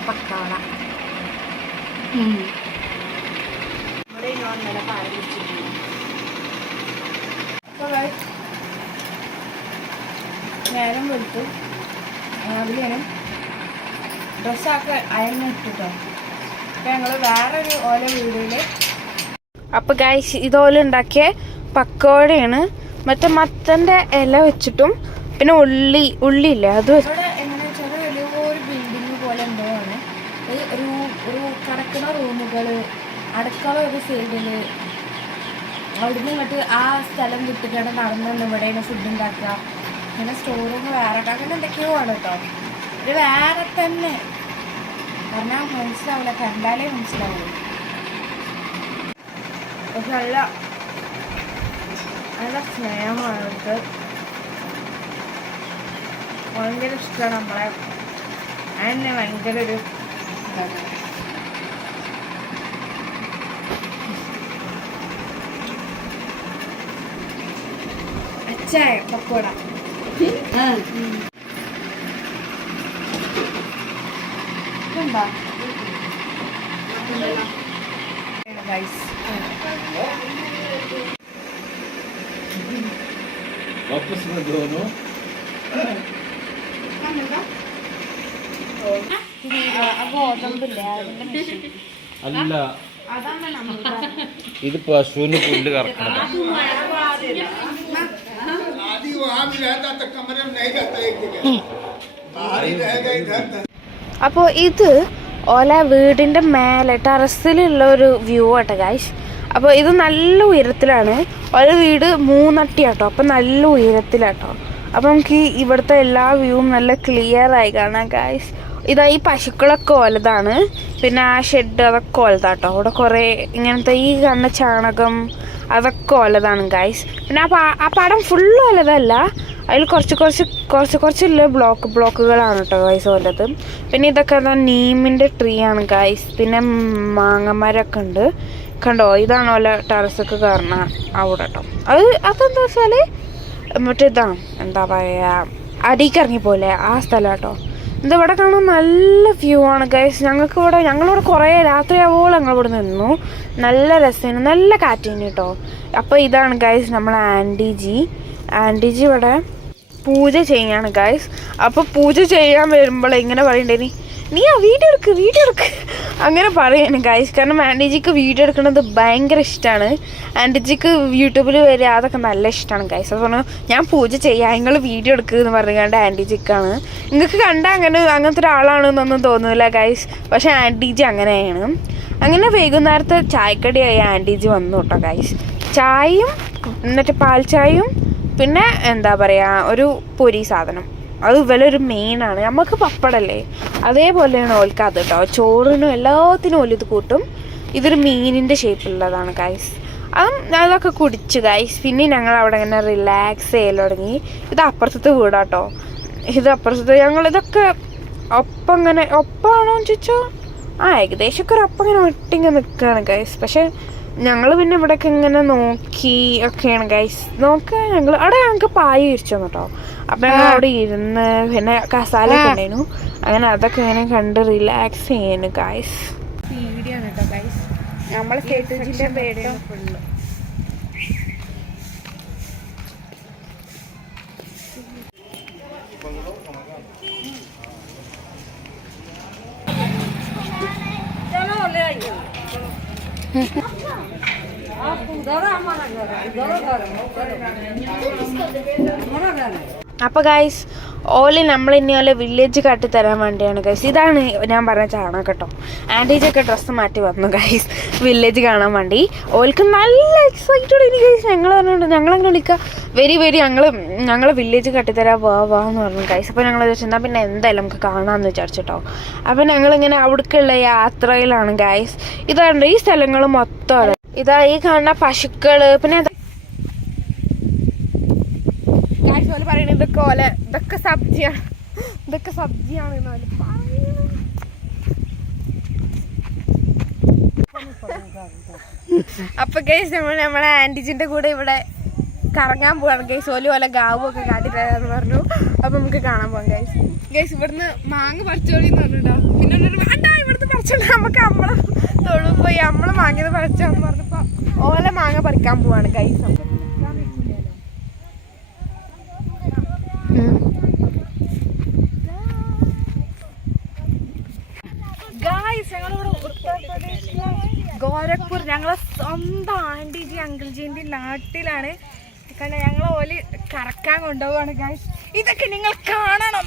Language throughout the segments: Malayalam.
പക്കാള ഇവിടെ ഞാൻ നേരം കൊടുത്തു രാവിലെയാണ് ഡ്രസ്സൊക്കെ ഞങ്ങൾ വേറൊരു ഓല വീടിൽ അപ്പോൾ ഗൈസ് ഇതുപോലെ ഉണ്ടാക്കിയ പക്കോടയാണ്. മറ്റേ മത്തന്റെ ഇല വെച്ചിട്ടും പിന്നെ ഉള്ളി ഉള്ളി ഇല്ലേ അത് എങ്ങനെ വെച്ചാൽ വലിയൊരു ബിൽഡിംഗ് പോലെ എന്തോ ആണ്. കിടക്കുന്ന റൂമുകൾ അടുക്കള ഒരു സൈഡിൽ അവിടുന്ന് ഇങ്ങോട്ട് ആ സ്ഥലം വിട്ടിട്ട് നടന്നു ഇവിടെയാണ് ഫുഡ് ഉണ്ടാക്കുക. പിന്നെ സ്റ്റോർ റൂം വേറെ അങ്ങനെ എന്തൊക്കെയോ ആണ് കേട്ടോ ഇത് വേറെ തന്നെ. പറഞ്ഞാൽ മനസ്സിലാവില്ല കണ്ടാലേ മനസ്സിലാവുള്ളൂ. പക്ഷെ നല്ല നല്ല സ്നേഹമാണ് അവർക്ക് ഭയങ്കര ഇഷ്ടമാണ് നമ്മളെ. അതന്നെ ഭയങ്കര ഒരു ഇതാണ് അച്ചായ പക്കോട ഉണ്ടോ ഗൈസ് അല്ല. ഇത് പശുവിന് പുല്ല് കറക്കണം ആദ്യം ആദ്യം കമരം അപ്പോൾ ഇത് ഓല വീടിന്റെ മേലെ ടെറസിലുള്ള ഒരു വ്യൂ ആട്ടോ ഗായ്സ് അപ്പോൾ ഇത് നല്ല ഉയരത്തിലാണ്. ഓല വീട് മൂന്നട്ടിയാട്ടോ. അപ്പം നല്ല ഉയരത്തിലാട്ടോ. അപ്പം നമുക്ക് ഇവിടുത്തെ എല്ലാ വ്യൂവും നല്ല ക്ലിയർ ആയി കാണാം ഗായ്സ് ഇതാ ഈ പശുക്കളൊക്കെ ഓലതാണ്. പിന്നെ ആ ഷെഡ് അതൊക്കെ ഓലതാട്ടോ. അവിടെ കുറേ ഇങ്ങനത്തെ ഈ കണ്ണ ചാണകം അതൊക്കെ ഓലതാണ് ഗായ്സ് പിന്നെ ആ ആ പടം ഫുള്ള് ഓലതല്ല. അതിൽ കുറച്ച് കുറച്ച് കുറച്ച് കുറച്ചുള്ള ബ്ലോക്ക് ബ്ലോക്കുകളാണ് കേട്ടോ ഗൈസ് ഓലത്. പിന്നെ ഇതൊക്കെ എന്താ നീമിന്റെ ട്രീ ആണ് ഗൈസ് പിന്നെ മാങ്ങമരമൊക്കെ ഉണ്ട്. കണ്ടോ? ഇതാണ് അല്ല ടെറസൊക്കെ കയറണ അവിടെ കേട്ടോ അത് അതെന്താ വെച്ചാൽ മറ്റേ ഇതാണ് എന്താ പറയുക അടിക്ക് പോലെ ആ സ്ഥലം കേട്ടോ ഇത് ഇവിടെ കാണാൻ നല്ല വ്യൂ ആണ് ഗൈസ് ഞങ്ങൾക്ക് ഇവിടെ ഞങ്ങളിവിടെ കുറേ രാത്രിയാവോളം ഞങ്ങൾ ഇവിടെ നിന്നു. നല്ല രസമാണ് നല്ല കാറ്റിന് കേട്ടോ അപ്പോൾ ഇതാണ് ഗൈസ് നമ്മളെ ആന്റി ജി ആന്റി ജി ഇവിടെ പൂജ ചെയ്യാണ് ഗായ്സ് അപ്പോൾ പൂജ ചെയ്യാൻ വരുമ്പോൾ എങ്ങനെ പറയണ്ടേനി നീ? ആ വീഡിയോ എടുക്ക് വീഡിയോ എടുക്ക്. അങ്ങനെ പറയാണ് ഗായ്സ് കാരണം ആന്റിജിക്ക് വീഡിയോ എടുക്കുന്നത് ഭയങ്കര ഇഷ്ടമാണ് ആന്റിജിക്ക് യൂട്യൂബിൽ വരിക അതൊക്കെ നല്ല ഇഷ്ടമാണ് ഗായ്സ് അത് പറഞ്ഞു ഞാൻ പൂജ ചെയ്യാം നിങ്ങൾ വീഡിയോ എടുക്കുക എന്ന് പറഞ്ഞുകൊണ്ട് ആന്റിജിക്കാണ്. നിങ്ങൾക്ക് കണ്ട അങ്ങനെ അങ്ങനത്തെ ഒരാളാണെന്നൊന്നും തോന്നുന്നില്ല ഗായ്സ് പക്ഷേ ആന്റിജി അങ്ങനെയാണ്. അങ്ങനെ വൈകുന്നേരത്തെ ചായക്കടിയായി ആന്റിജി വന്നു കേട്ടോ ഗായ്സ് ചായയും എന്നിട്ട് പാൽ ചായയും പിന്നെ എന്താ പറയുക ഒരു പൊരി സാധനം. അത് ഇവലൊരു മെയിനാണ് നമുക്ക് പപ്പടല്ലേ? അതേപോലെയാണ് ഓൽക്ക് അത് കേട്ടോ ചോറിനും എല്ലാത്തിനും ഓൽ ഇത് കൂട്ടും. ഇതൊരു മീനിന്റെ ഷേപ്പിലുള്ളതാണ് ഗൈസ് അതും അതൊക്കെ കുടിച്ചു ഗൈസ് പിന്നെ ഞങ്ങൾ അവിടെ ഇങ്ങനെ റിലാക്സ് ചെയ്യൽ തുടങ്ങി. ഇത് അപ്പുറത്തത്തെ വീടാട്ടോ ഇത് അപ്പുറത്തത്തെ ഞങ്ങൾ ഇതൊക്കെ ഒപ്പം ഇങ്ങനെ ഒപ്പമാണോ എന്ന് ചോദിച്ചോ? ആ ഏകദേശമൊക്കെ ഒരു ഒപ്പം ഇങ്ങനെ ഒട്ടിങ്ങനെ നിൽക്കുകയാണ് ഗൈസ് പക്ഷേ ഞങ്ങൾ പിന്നെ ഇവിടെയൊക്കെ ഇങ്ങനെ നോക്കി ഒക്കെയാണ് ഗൈസ് നോക്കുക ഞങ്ങൾ അവിടെ ഞങ്ങൾക്ക് പായ ഇരിച്ചു കേട്ടോ അപ്പം ഞങ്ങൾ അവിടെ ഇരുന്ന് പിന്നെ കസാല ഒക്കെ ഉണ്ടായിരുന്നു അങ്ങനെ അതൊക്കെ ഇങ്ങനെ കണ്ട് റിലാക്സ് ചെയ്യുന്നു ഗൈസ് കേട്ടോ ഗൈസ് നമ്മളെ ഫുള്ള് അപ്പോൾ ഗൈസ് ഓൽ നമ്മൾ ഇനി ഓലെ വില്ലേജ് കാട്ടി തരാൻ വേണ്ടിയാണ് ഗൈസ് ഇതാണ് ഞാൻ പറഞ്ഞ ചാണകം കേട്ടോ. ആന്റീജൊക്കെ ഡ്രസ്സ് മാറ്റി വന്നു ഗൈസ് വില്ലേജ് കാണാൻ വേണ്ടി. ഓൽക്ക് നല്ല എക്സൈറ്റഡ് ഇനി ഗൈസ് ഞങ്ങൾ പറഞ്ഞിട്ട് ഞങ്ങളങ്ങനെ വിളിക്കുക വെരി വെരി ഞങ്ങൾ ഞങ്ങൾ വില്ലേജ് കട്ടിത്തരാ വാ വാ എന്ന് പറഞ്ഞു ഗൈസ് അപ്പോൾ ഞങ്ങൾ വിചാരിച്ചു പിന്നെ എന്തായാലും നമുക്ക് കാണാമെന്ന് വിചാരിച്ചിട്ടോ അപ്പോൾ ഞങ്ങളിങ്ങനെ അവിടേക്കുള്ള യാത്രയിലാണ് ഗൈസ് ഇതാണ് ഈ സ്ഥലങ്ങൾ മൊത്തം ഇതാ ഈ കാണുന്ന പശുക്കൾ. പിന്നെ പറയണത് ഇതൊക്കെ ഓല ഇതൊക്കെ സബ്ജിയാണ്. ഇതൊക്കെ സബ്ജിയാണ്. അപ്പൊ കേസ് നമ്മൾ നമ്മളെ ആന്റിജിന്റെ കൂടെ ഇവിടെ കറങ്ങാൻ പോവാണ്. ഗൈസ് ഓൽ ഓല ഗാവും ഒക്കെ കാട്ടിത്തരാന്ന് പറഞ്ഞു. അപ്പൊ നമുക്ക് കാണാൻ പോവാം ഗൈസ് ഗൈസ് ഇവിടുന്ന് മാങ്ങ പറിച്ചോളി എന്ന് പറഞ്ഞിട്ടോ. പിന്നെ ഇവിടുന്ന് പറിച്ചോളി. നമുക്ക് നമ്മളെ തൊഴു പോയി നമ്മളെ മാങ്ങിയത് പറിച്ചാന്ന് പറഞ്ഞപ്പോ ഓല മാങ്ങ പറിക്കാൻ പോവാണ്. ഉത്തർപ്രദേശിലെ ഗോരഖ്പൂർ. ഞങ്ങളെ സ്വന്തം ആന്റിജി അങ്കിൾജീന്റെ നാട്ടിലാണ്. കാരണം ഞങ്ങളെ ഓൽ കറക്കാൻ കൊണ്ടുപോവാണ് ഗായ്സ് ഇതൊക്കെ നിങ്ങൾ കാണണം.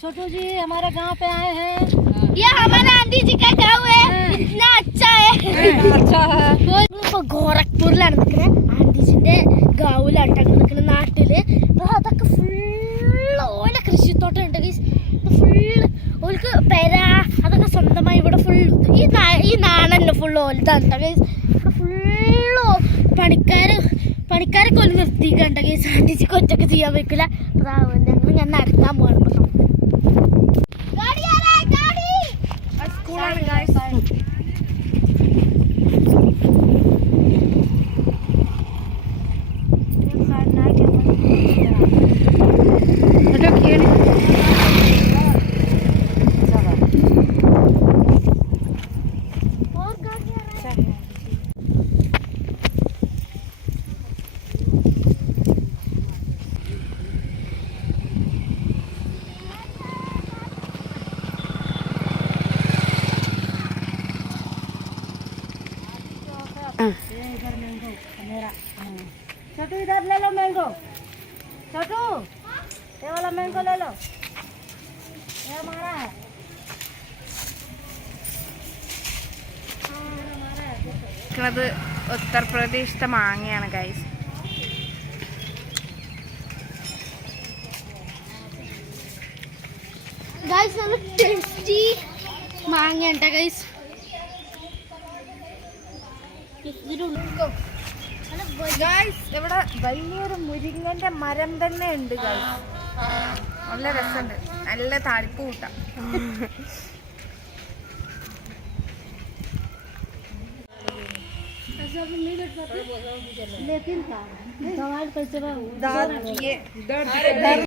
छोटू जी हमारे गाँव पे आए हैं। ये हमारा आंटी जी का गाँव है। हाँ। इतना अच्छा है। हाँ, अच्छा है। गोरखपुर लड़ना നിർത്തിക്കണ്ട കൊച്ചൊക്കെ ചെയ്യാൻ വെക്കില്ല. ഞങ്ങൾ ഞാൻ നടക്കാൻ പോകണം സ്കൂളാണ് छोटू इधर ले लो मैंगो छोटू ये वाला मैंगो ले लो ये हमारा है നിൽക്കുന്നത് ഉത്തർപ്രദേശത്തെ മാങ്ങയാണ് ഗൈസ് ഗൈസ് നല്ല ടേസ്റ്റി മാങ്ങ ഉണ്ട ഗൈസ് ഗൈസ് ഇവിടെ വലിയൊരു മുരിങ്ങന്റെ മരം തന്നെ ഉണ്ട് ഗൈസ് നല്ല രസമുണ്ട് നല്ല താളിപ്പ് കൂട്ടാം लेकिन दवाई कैसे ഇതെങ്ങനെ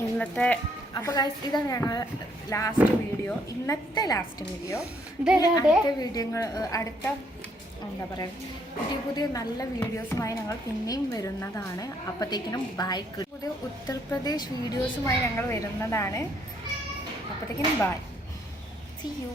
ഇന്നത്തെ അപ്പോൾ ഗൈസ് ഇതാണ് ഞങ്ങൾ ലാസ്റ്റ് വീഡിയോ ഇന്നത്തെ ലാസ്റ്റ് വീഡിയോ അടുത്ത വീഡിയോ അടുത്ത എന്താ പറയുക പുതിയ പുതിയ നല്ല വീഡിയോസുമായി ഞങ്ങൾ പിന്നെയും വരുന്നതാണ്. അപ്പോഴത്തേക്കിനും ബായ് പുതിയ ഉത്തർപ്രദേശ് വീഡിയോസുമായി ഞങ്ങൾ വരുന്നതാണ്. അപ്പോഴത്തേക്കിനും ബായ് സി യു